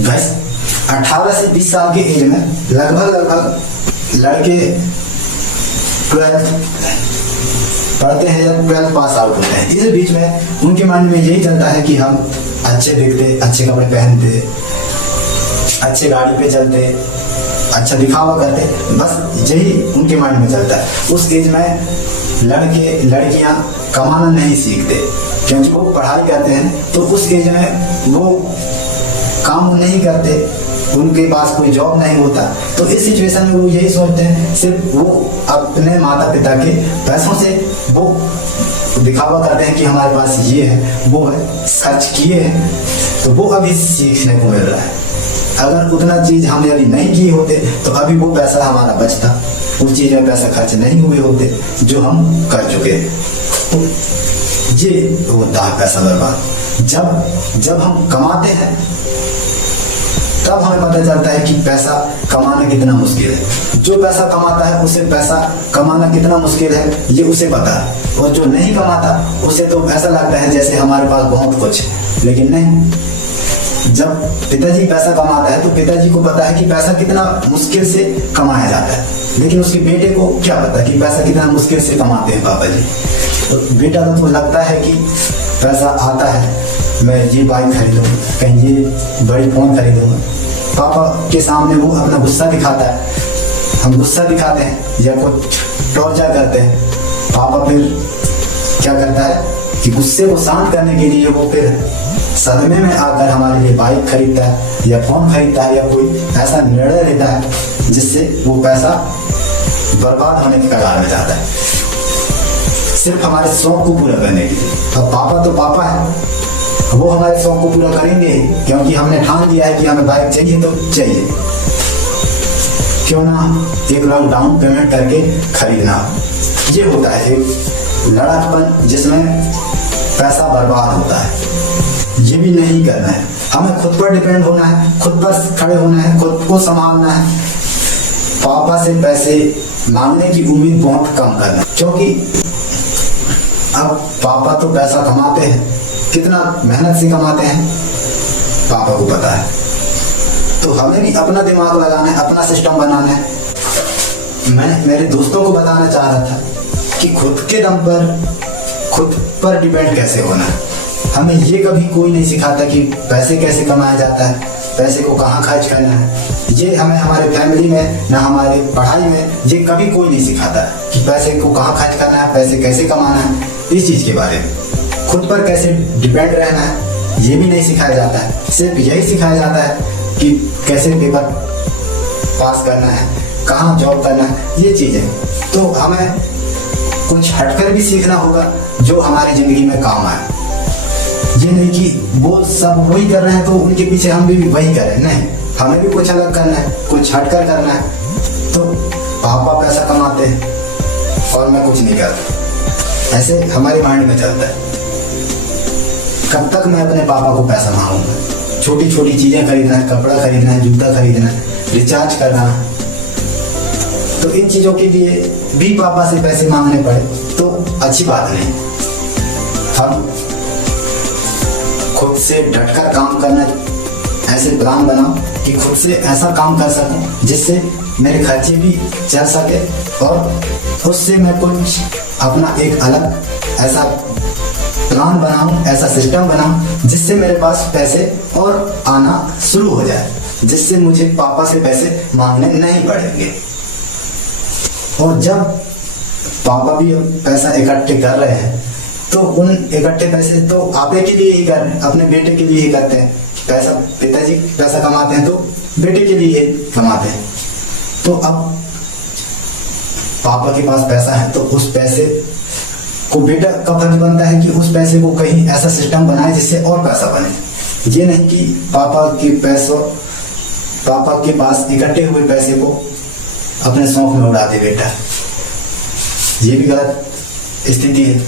बस 18 से 20 साल के एज में लगभग लड़के 12 पढ़ते हैं या 12 पास आउट होते हैं। इस बीच में उनके माइंड में यही चलता है कि हम अच्छे दिखते, अच्छे कपड़े पहनते, अच्छे गाड़ी पे चलते, अच्छा दिखावा करते, बस यही उनके माइंड में चलता है। उस एज में लड़के लड़कियां कमाना नहीं सीखते, क्योंकि वो पढ़ाई करते हैं तो उस एज में वो काम नहीं करते, उनके पास कोई जॉब नहीं होता। तो इस सिचुएशन में वो यही सोचते हैं, सिर्फ वो अपने माता पिता के पैसों से वो दिखावा करते हैं कि हमारे पास ये है वो है, खर्च किए हैं। तो वो अभी सीखने को मिल रहा है। अगर उतना चीज हम यदि नहीं किए होते तो अभी वो पैसा हमारा बचता, उस चीज में पैसा खर्च नहीं हुए होते जो हम कर चुके हैं। तो ये होता है पैसा बर्बाद। जब हम कमाते हैं तब हमें पता चलता है कि पैसा कमाना कितना मुश्किल है। जो पैसा कमाता है उसे पैसा कमाना कितना मुश्किल है ये उसे पता है, और जो नहीं कमाता उसे तो ऐसा लगता है जैसे हमारे पास बहुत कुछ है। लेकिन नहीं, जब पिताजी पैसा कमाता है तो पिताजी को पता है कि पैसा कितना मुश्किल से कमाया जाता है, लेकिन उसके बेटे को क्या पता कि पैसा कितना मुश्किल से कमाते हैं पापा जी। तो बेटा को तो लगता है कि पैसा आता है, मैं ये बाइक खरीदूँ, कहीं ये बड़ी फोन खरीदूँगा। पापा के सामने वो अपना गुस्सा दिखाता है, हम गुस्सा दिखाते हैं या कुछ टॉर्चर करते हैं। पापा फिर क्या करता है कि गुस्से को शांत करने के लिए वो फिर सदमे में आकर हमारे लिए बाइक खरीदता है या फोन खरीदता है या कोई ऐसा निर्णय लेता है जिससे वो पैसा बर्बाद होने के कगार में जाता है, सिर्फ हमारे शौक को पूरा करने के लिए। अब पापा तो पापा है, वो हमारे शौक को पूरा करेंगे क्योंकि हमने ठान लिया है कि हमें बाइक चाहिए तो चाहिए, क्यों ना 1 लाख डाउन पेमेंट करके खरीदना। ये होता है एक लड़ाकपन जिसमें पैसा बर्बाद होता है। ये भी नहीं करना है, हमें खुद पर डिपेंड होना है, खुद पर खड़े होना है, खुद को संभालना है। पापा से पैसे मांगने की उम्मीद बहुत कम करना, क्योंकि अब पापा तो पैसा कमाते हैं, कितना मेहनत से कमाते हैं पापा को पता है। तो हमें भी अपना दिमाग लगाना है, अपना सिस्टम बनाना है। मैं मेरे दोस्तों को बताना चाह रहा था कि खुद के दम पर खुद पर डिपेंड कैसे होना है। हमें ये कभी कोई नहीं सिखाता कि पैसे कैसे कमाया जाता है, पैसे को कहाँ खर्च करना है। ये हमें हमारे फैमिली में ना हमारे पढ़ाई में ये कभी कोई नहीं सिखाता कि पैसे को कहाँ खर्च करना है, पैसे कैसे कमाना है। इस चीज़ के बारे में खुद पर कैसे डिपेंड रहना है ये भी नहीं सिखाया जाता है। सिर्फ यही सिखाया जाता है कि कैसे पेपर पास करना है, कहाँ जॉब करना है, ये चीज़ें। तो हमें कुछ हटकर भी सीखना होगा जो हमारी ज़िंदगी में काम आए। ये नहीं कि वो सब वही कर रहे हैं तो उनके पीछे हम भी वही करें, नहीं, हमें भी कुछ अलग करना है, कुछ हटकर करना है। तो पापा पैसा कमाते हैं और मैं कुछ नहीं करता, ऐसे हमारे माइंड में चलता है। कब तक मैं अपने पापा को पैसा मांगूंगा? छोटी छोटी चीज़ें खरीदना है, कपड़ा खरीदना है, जूता खरीदना है, रिचार्ज करना है, तो इन चीज़ों के लिए भी पापा से पैसे मांगने पड़े तो अच्छी बात नहीं। हम खुद से डटकर काम करना, ऐसे प्लान बनाओ कि खुद से ऐसा काम कर सकूं जिससे मेरे खर्चे भी चल सके और उससे मैं कुछ अपना एक अलग ऐसा प्लान बनाऊं, ऐसा सिस्टम बनाऊं जिससे मेरे पास पैसे और आना शुरू हो जाए, जिससे मुझे पापा से पैसे मांगने नहीं पड़ेंगे। और जब पापा भी पैसा इकट्ठे कर रहे हैं तो उन इकट्ठे पैसे तो आपे के लिए ही कर रहे हैं, अपने बेटे के लिए ही करते हैं। पैसा पिताजी पैसा कमाते हैं तो बेटे के लिए ही कमाते हैं। तो अब पापा के पास पैसा है तो उस पैसे को बेटा का फर्ज बनता है कि उस पैसे को कहीं ऐसा सिस्टम बनाए जिससे और पैसा बने। ये नहीं कि पापा के पास इकट्ठे हुए पैसे को अपने शौक में उड़ा दे बेटा, ये भी गलत स्थिति है।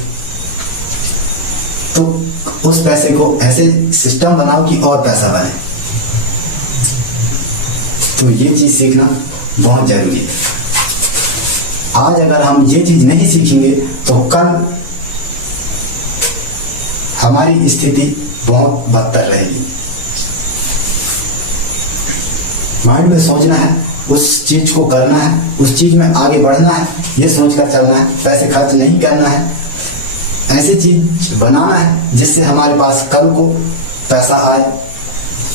तो उस पैसे को ऐसे सिस्टम बनाओ कि और पैसा बने। तो ये चीज सीखना बहुत जरूरी है। आज अगर हम ये चीज नहीं सीखेंगे तो कल हमारी स्थिति बहुत बदतर रहेगी। माइंड में सोचना है, उस चीज को करना है, उस चीज में आगे बढ़ना है, ये सोचकर चलना है। पैसे खर्च नहीं करना है, ऐसी चीज बनाना है जिससे हमारे पास कल को पैसा आए।